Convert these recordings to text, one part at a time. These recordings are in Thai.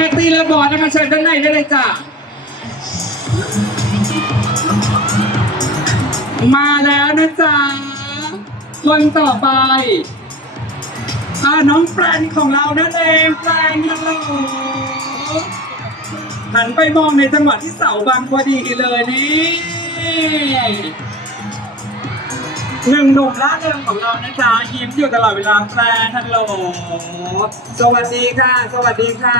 นักตีและบอลนะคะเชิญด้านในได้เลยจ้ะมาแล้วนะจ๊ะคนต่อไปอาน้องแฟนของเรานั่นเองแฟนฮัลโหลหันไปมองในจังหวะที่เสาบังพอดีเลยนี่ หนึ่งหนุ่มล่าเริงของเรานะจ๊ะยิ้มอยู่ตลอดเวลาแฟนฮัลโหลสวัสดีค่ะ สวัสดีค่ะ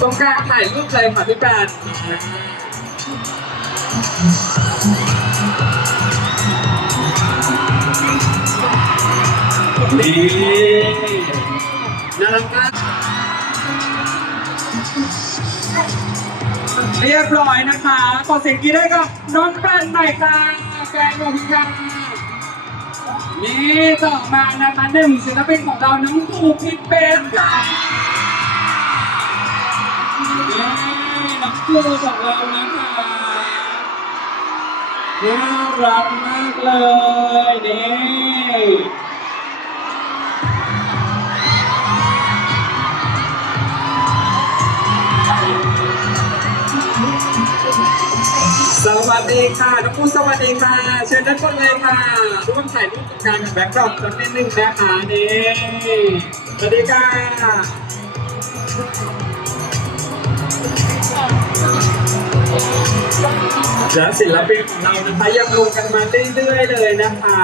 ตรงกลางถ่ายรูปเลยค่ะพี่แปนนี่น่ารักมาก เรียบร้อยนะคะขอเสียงกรีดได้กับน้องแปนหน่อยค่ะแฟนผมค่ะนี่ต่อมานะคะหนึ่งศิลปินของเราน้องถูกพิเป็นค่ะนี่น้องครูของเรานะคะน่ารักมากเลย สวัสดีค่ะน้องปูสวัสดีค่ะ เชิญด้านบนเลยค่ะร่วมถ่ายรูปกับการแบ็คดรอปสักนิดนึงนะคะนี่สวัสดีค่ะและศิลปินของเรานะคะยังลงกันมาเรื่อยๆเลยนะคะ